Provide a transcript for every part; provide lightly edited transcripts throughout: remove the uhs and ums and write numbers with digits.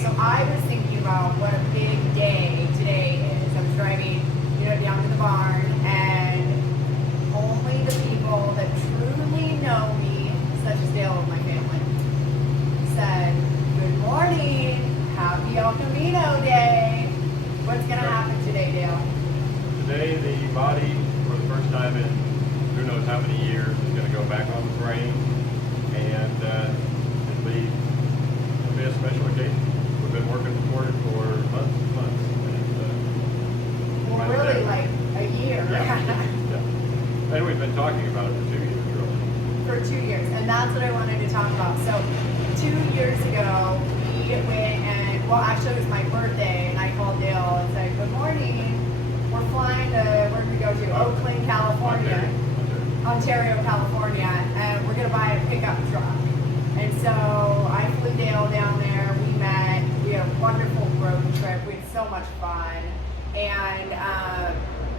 Okay, so I was thinking about what a big day today is. I was driving, down to the barn, and only the people that truly know me, such as Dale and my family, said, "Good morning, happy El Camino day." What's going to happen today, Dale? Today, the body, for the first time in who knows how many years, is going to go back on the frame, and it'll be a special occasion. We've been working toward it for months and months. And, well, really, like a year. Yeah. And we've been talking about it for 2 years, really. For 2 years, and that's what I wanted to talk about. So 2 years ago, we went and, well, actually it was my birthday, and I called Dale and said, "Good morning, we're flying to," where did we go to? Oakland, California. Ontario, California, and we're gonna buy a pickup truck. And so I flew Dale down there, we met, we had a wonderful road trip, we had so much fun. And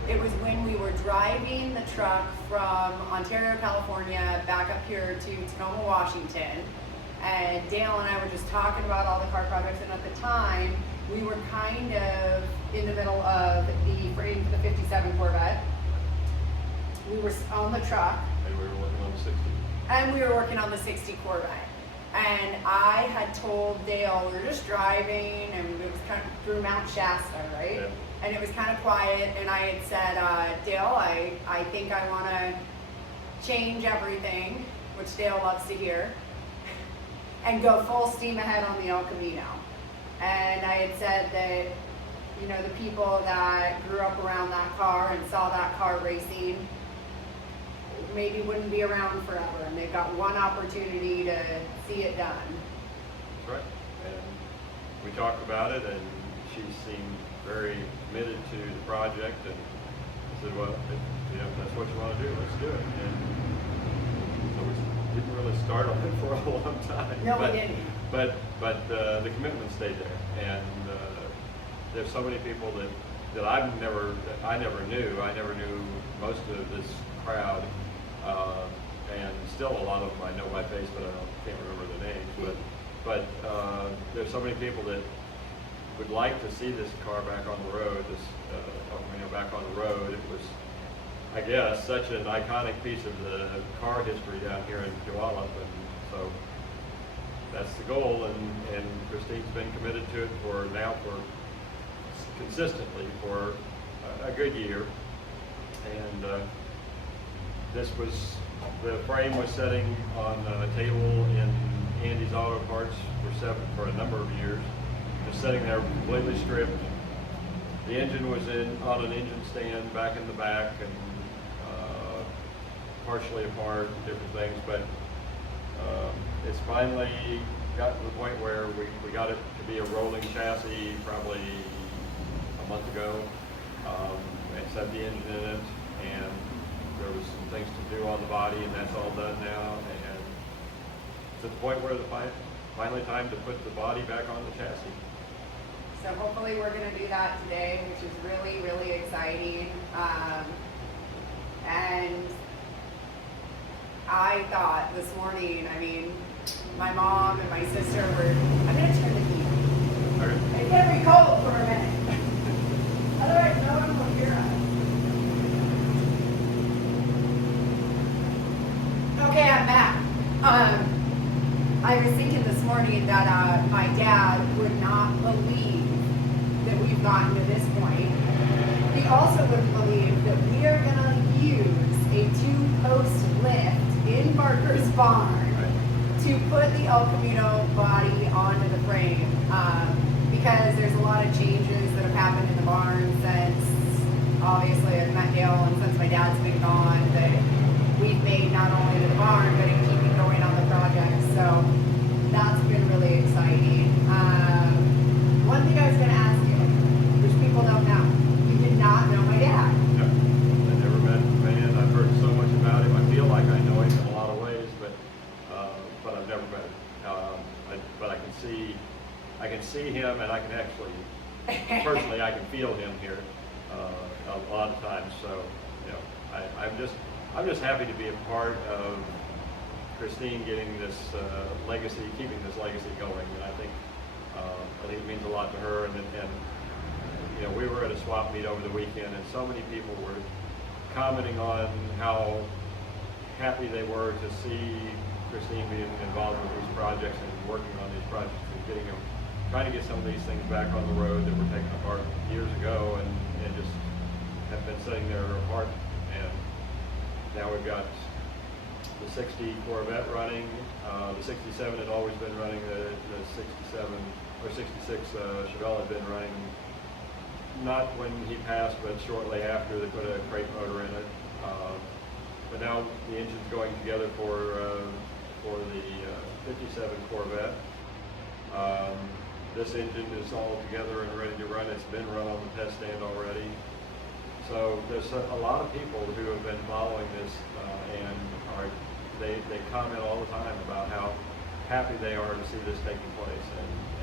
it was when we were driving the truck from Ontario, California, back up here to Tacoma, Washington. And Dale and I were just talking about all the car projects, and at the time, we were kind of in the middle of the frame for the 57 Corvette. We were on the truck. And we were working on the 60. And we were working on the 60 Corvette. And I had told Dale, we were just driving, and it was kind of through Mount Shasta, right? Yeah. And it was kind of quiet, and I had said, Dale, I think I want to change everything, which Dale loves to hear, and go full steam ahead on the El Camino. And I had said that, the people that grew up around that car and saw that car racing maybe wouldn't be around forever, and they've got one opportunity to see it done. That's right. And we talked about it, and she seemed very committed to the project, and I said, well, if that's what you want to do, let's do it. And so we didn't really start on it for a long time. No, we didn't. But the commitment stayed there, and there's so many people that I never knew. I never knew most of this crowd, and still a lot of them I know by face, but I can't remember their names. But there's so many people that would like to see this car back on the road. Back on the road. It was, I guess, such an iconic piece of the car history down here in Puyallup, and so that's the goal. And Christine's been committed to it for consistently for a good year. And the frame was sitting on a table in Andy's Auto Parts for a number of years, just sitting there completely stripped. The engine was on an engine stand back in the back, and partially apart, different things, but it's finally got to the point where we got it to be a rolling chassis probably a month ago, and set the engine in it, and there was some things to do on the body, and that's all done now, and to the point where finally time to put the body back on the chassis. So hopefully we're going to do that today, which is really, really exciting. And I thought this morning, my mom and my sister were, I'm going to turn the heat on. Okay. It's going to be cold for a minute. Otherwise, no one will hear us. Okay, I'm back. I was thinking this morning that my dad would not believe that we've gotten to this point. He also wouldn't believe that we are going to use a 2-post lift in Barker's barn to put the El Camino body onto the frame, because there's a lot of changes that have happened in the barn since, obviously, I've met Dale, and since my dad's been gone, that we've made not only to the barn, but in keeping going on the project. So that's been really exciting. One thing I was going to ask you, which people don't know, you did not know my dad. No, I never met the man. I've heard so much about him. I feel like I know him in a lot of ways, but I've never met him. But I can see him, and I can actually, personally, I can feel him here a lot of times. So, I'm just happy to be a part of Christine getting this legacy, keeping this legacy going, and I think I think it means a lot to her, and you know, we were at a swap meet over the weekend, and so many people were commenting on how happy they were to see Christine being involved with these projects and working on these projects and getting them, trying to get some of these things back on the road that were taken apart years ago and just have been sitting there apart. And now we've got the 60 Corvette running. The 67 had always been running. The 67 or 66 Chevelle had been running. Not when he passed, but shortly after. They put a crate motor in it. But now the engine's going together for the 57 Corvette. This engine is all together and ready to run. It's been run on the test stand already. So there's a lot of people who have been following this and they comment all the time about how happy they are to see this taking place.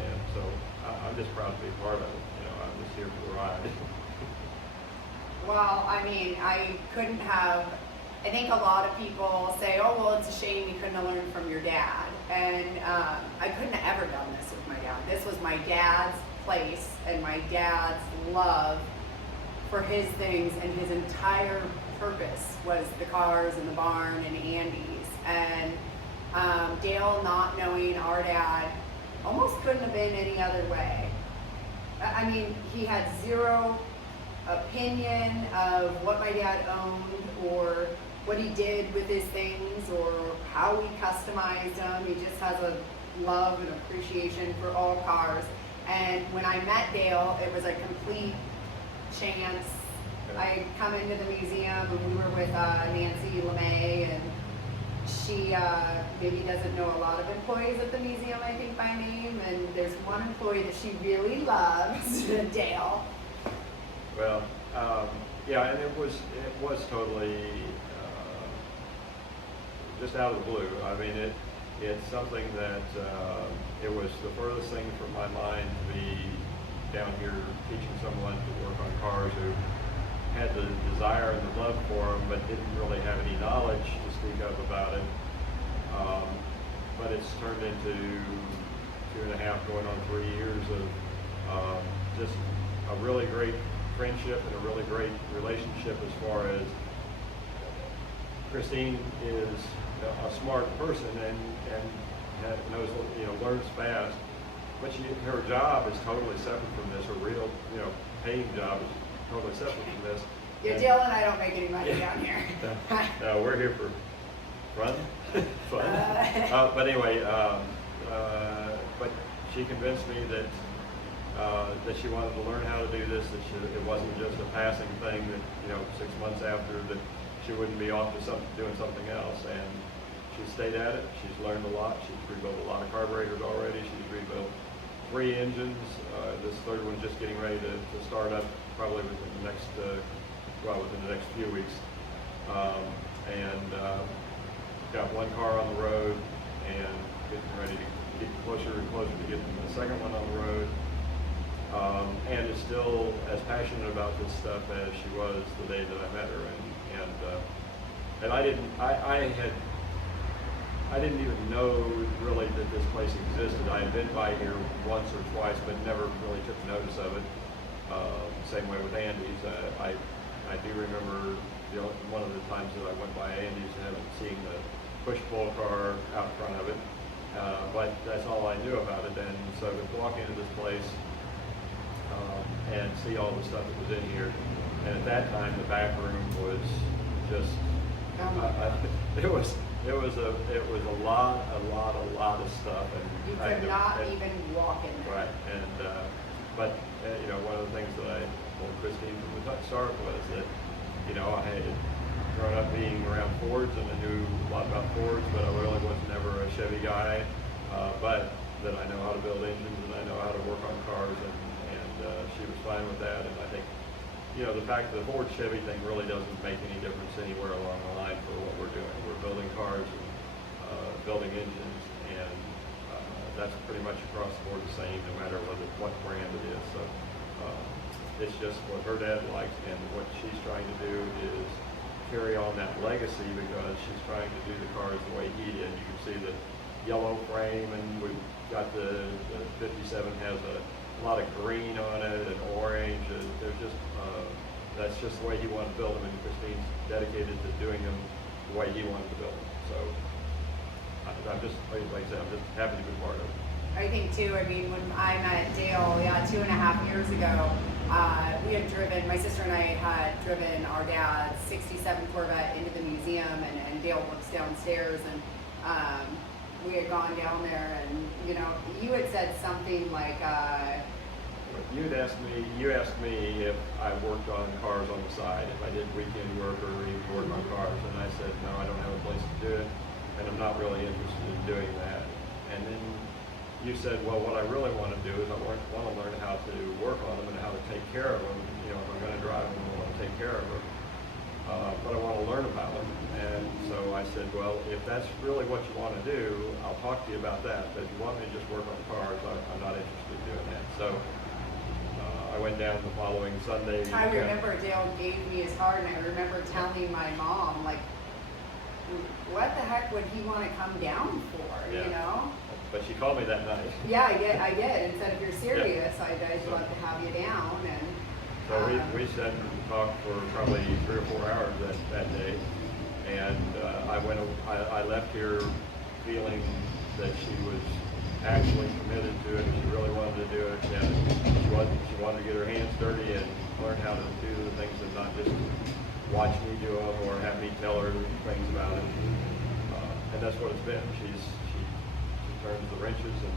And so I'm just proud to be part of it. You know, I'm just here for the ride. Well, I mean, I think a lot of people say, oh, well, it's a shame you couldn't have learned from your dad. And I couldn't have ever done this with my dad. This was my dad's place and my dad's love for his things, and his entire purpose was the cars and the barn and Andy's. And Dale, not knowing our dad, almost couldn't have been any other way. I mean, he had zero opinion of what my dad owned or what he did with his things or how we customized them. He just has a love and appreciation for all cars. And when I met Dale, it was a complete chance. I come into the museum and we were with Nancy LeMay, and she maybe doesn't know a lot of employees at the museum, I think, by name, and there's one employee that she really loves, Dale. Well, yeah, and it was totally just out of the blue. I mean, it's something that it was the furthest thing from my mind to be down here teaching someone to work on cars who had the desire and the love for them, but didn't really have any knowledge to speak up about it. But it's turned into 2.5, going on 3 years of just a really great friendship and a really great relationship. As far as Christine is a smart person and knows, you know, learns fast, but her job is totally separate from this. Her real, you know, paying job is totally separate from this. Yeah, Dale and I don't make any money down here. No, we're here for fun. But anyway, but she convinced me that she wanted to learn how to do this, that it wasn't just a passing thing, that, you know, 6 months after, that she wouldn't be off to doing something else. And she stayed at it. She's learned a lot. She's rebuilt a lot of carburetors already. She's rebuilt 3 engines. This third one's just getting ready to start up, probably within the next few weeks. Got 1 car on the road and getting ready to get closer and closer to getting the second one on the road. And is still as passionate about this stuff as she was the day that I met her. And I didn't even know really that this place existed. I had been by here once or twice, but never really took notice of it. Same way with Andy's. I do remember one of the times that I went by Andy's and haven't seen the push-pull car out in front of it. But that's all I knew about it. And so to walk into this place and see all the stuff that was in here, and at that time the back room was just it was a lot of stuff, and you could not even walk in there. Right, and but you know, one of the things that I told Christine from the start was that, you know, I had grown up being around Fords and I knew a lot about Fords, but I really was never a Chevy guy. But that I know how to build engines and I know how to work on cars, and she was fine with that. And I think, you know, the fact that the Ford Chevy thing really doesn't make any difference anywhere along the line for what we're doing. We're building cars and building engines, and that's pretty much across the board the same, no matter what brand it is. So it's just what her dad liked, and what she's trying to do is carry on that legacy, because she's trying to do the cars the way he did. You can see that he yellow frame, and we've got the 57 has a lot of green on it and orange. They're just that's just the way he wanted to build them, and Christine's dedicated to doing them the way he wanted to build them. So I'm just, like I said, I'm just happy to be part of it. I think too, I mean, when I met Dale, 2.5 years ago, we had driven, my sister and I had driven our dad's 67 Corvette into the museum, and Dale works downstairs, and we had gone down there, and you had said something like, You asked me if I worked on cars on the side, if I did weekend work or even work on cars, and I said, no, I don't have a place to do it, and I'm not really interested in doing that. And then you said, well, what I really want to do is I want to learn how to work on them and how to take care of them. If I'm going to drive them, I want to take care of them. But I want to learn about them. And so I said, well, if that's really what you want to do, I'll talk to you about that. But if you want me to just work on cars, I'm not interested in doing that. So I went down the following Sunday. I remember Dale gave me his card, and I remember telling my mom, like, what the heck would he want to come down for, But she called me that night. Yeah, I did, and said, if you're serious, I'd love to have you down. And so we sat and talked for probably 3 or 4 hours that day, and I left here feeling that she was actually committed to it, and she really wanted to do it, and she wanted to get her hands dirty and learn how to do the things and not just watch me do them or have me tell her things about it. And that's what it's been. She turns the wrenches, and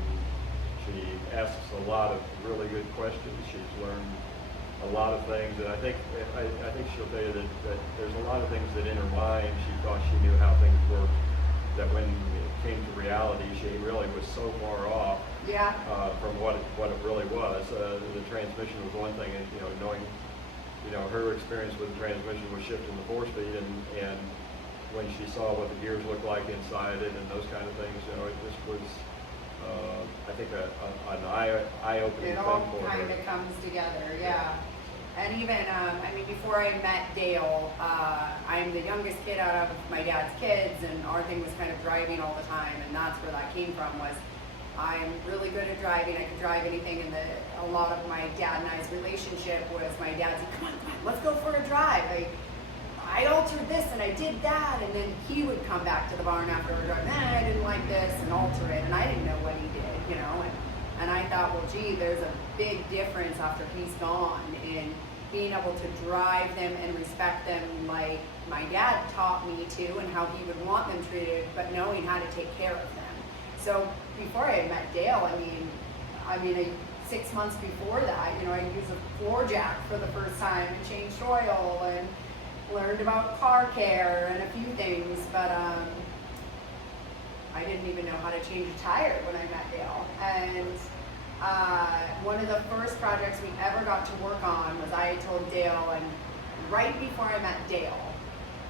she asks a lot of really good questions. She's learned a lot of things, and I think she'll tell you that there's a lot of things that in her mind she thought she knew how things worked, that when it came to reality, she really was so far off from what it really was. The transmission was one thing, and knowing her experience with the transmission was shifting the 4-speed, and when she saw what the gears looked like inside it and those kind of things, it just was, I think, an eye-opening thing for her. It all kind of comes together, yeah. And even, before I met Dale, I'm the youngest kid out of my dad's kids, and our thing was kind of driving all the time, and that's where that came from, was I'm really good at driving. I could drive anything, and a lot of my dad and I's relationship was my dad said, come on, let's go for a drive. I altered this and I did that, and then he would come back to the barn after a drive, I didn't like this, and alter it, and I didn't know what he did, and I thought, well, gee, there's a big difference after he's gone in being able to drive them and respect them like my dad taught me to, and how he would want them treated, but knowing how to take care of them. So before I had met Dale, 6 months before that, I used a floor jack for the first time and changed oil and learned about car care and a few things, but I didn't even know how to change a tire when I met Dale. And one of the first projects we ever got to work on was, I told Dale, and right before I met Dale,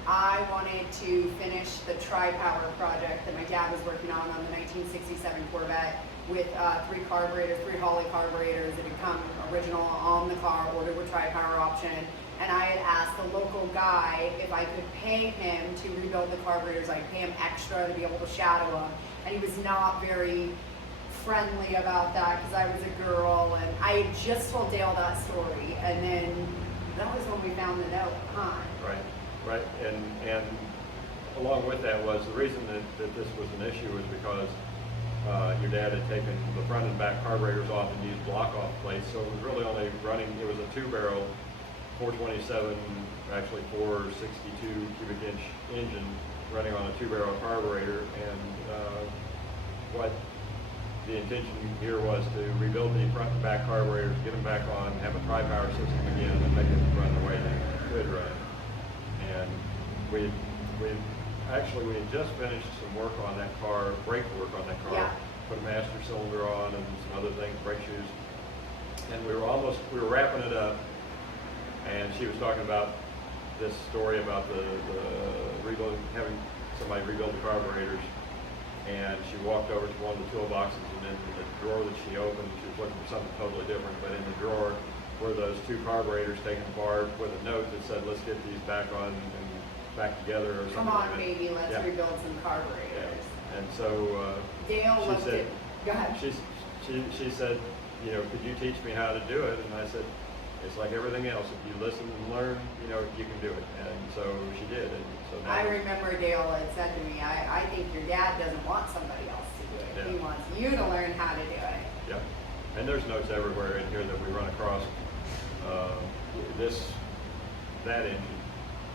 I wanted to finish the Tri-Power project that my dad was working on the 1967 Corvette with 3 carburetors, 3 Holley carburetors that had come original on the car, ordered with Tri-Power option. And I had asked the local guy if I could pay him to rebuild the carburetors. I'd pay him extra to be able to shadow him. And he was not very friendly about that because I was a girl, and I had just told Dale that story, and then that was when we found the note, Right, and along with that was the reason that this was an issue was because your dad had taken the front and back carburetors off and used block-off plates, so it was really only running, it was a 2-barrel 427, actually 462 cubic inch engine running on a 2-barrel carburetor, and what the intention here was to rebuild the front and back carburetors, get them back on, have a Tri-Power system again, and make it run the way they could run. And we had just finished some work on that car, brake work on that car, put a master cylinder on and some other things, brake shoes, and we were wrapping it up, and she was talking about this story about the rebuilding, having somebody rebuild the carburetors, and she walked over to one of the toolboxes, and in the drawer that she opened, she was looking for something totally different, but in the drawer were those 2 carburetors taken apart with a note that said, let's get these back on and back together or something. Come on, baby, let's rebuild some carburetors. And so Dale she loved said, it. Go ahead. she said, you know, could you teach me how to do it? And I said, it's like everything else. If you listen and learn, you know, you can do it. And so she did. And so now, I remember Dale had said to me, I think your dad doesn't want somebody else to do it. Yeah. He wants you to learn how to do it. Yeah. And there's notes everywhere in here that we run across.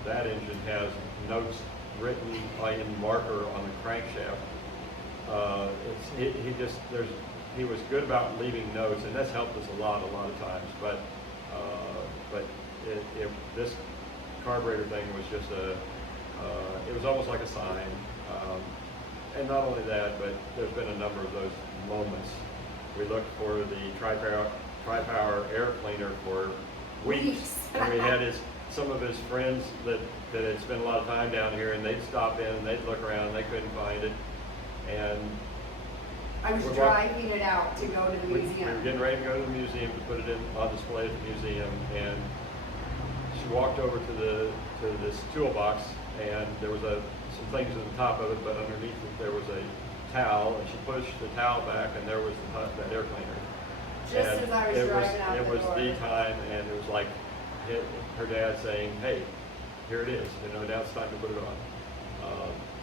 That engine has notes written in marker on the crankshaft. He was good about leaving notes, and that's helped us a lot of times. But this carburetor thing was just it was almost like a sign. And not only that, but there's been a number of those moments. We looked for the tri-power air cleaner for weeks. And we had some of his friends that had spent a lot of time down here, and they'd stop in and they'd look around and they couldn't find it. And I was driving it out to go to the museum. We were getting ready to go to the museum to put it on display at the museum, and she walked over to this toolbox, and there was some things on the top of it, but underneath it there was a towel, and she pushed the towel back, and there was that air cleaner. Just and as I was driving out the door. It was the time, and it was like her dad saying, "Hey, here it is. You know, now it's time to put it on."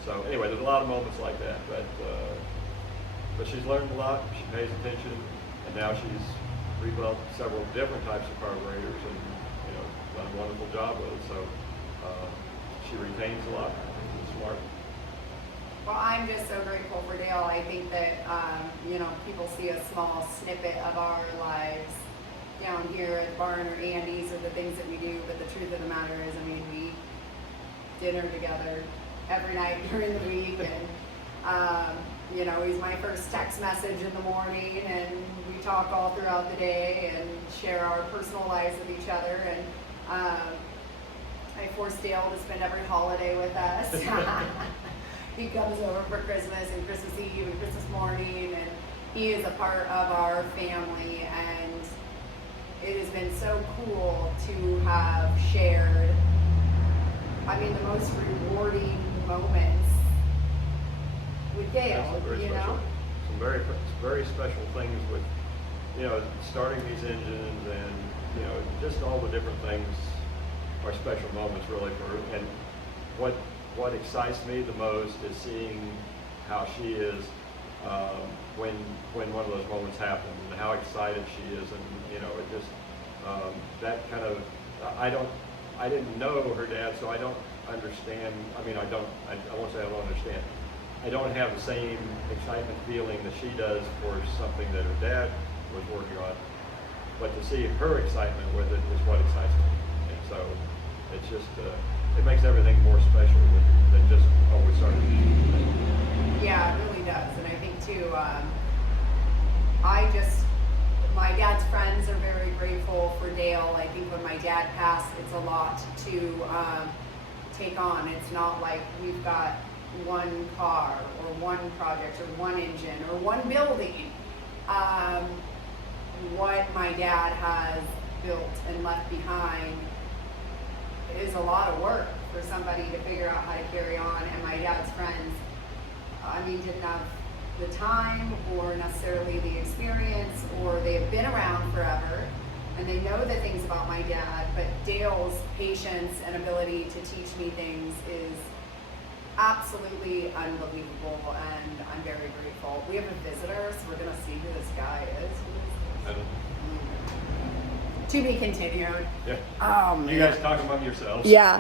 So anyway, there's a lot of moments like that, but she's learned a lot. She pays attention, and now she's rebuilt several different types of carburetors, and you know, done a wonderful job with it. So she retains a lot. She's smart. Well, I'm just so grateful for Dale. I think that, you know, people see a small snippet of our lives down here at the barn or Andy's or the things that we do, but the truth of the matter is, I mean, we dinner together every night during the week, and, you know, he's my first text message in the morning, and we talk all throughout the day and share our personal lives with each other, and I forced Dale to spend every holiday with us. He comes over for Christmas and Christmas Eve and Christmas morning, and he is a part of our family, and it has been so cool to have shared, I mean, the most rewarding moments with Dale, you know? Some very special things with, you know, starting these engines, and, you know, just all the different things are special moments really and what excites me the most is seeing how she is when one of those moments happens, and how excited she is, and you know, it just that kind of I didn't know her dad, so I don't understand. I mean, I won't say I don't understand. I don't have the same excitement feeling that she does for something that her dad was working on, but to see her excitement with it is what excites me, and so it's just. It makes everything more special than just, oh, we started. Yeah, it really does. And I think too, my dad's friends are very grateful for Dale. I think when my dad passed, it's a lot to take on. It's not like we've got one car or one project or one engine or one building. What my dad has built and left behind is a lot of work for somebody to figure out how to carry on, and my dad's friends, I mean, didn't have the time or necessarily the experience, or they have been around forever and they know the things about my dad, but Dale's patience and ability to teach me things is absolutely unbelievable, and I'm very grateful. We have a visitor, so we're gonna see who this guy is. I don't know. To be continued. Yeah. Oh, You guys talk among yourselves. Yeah.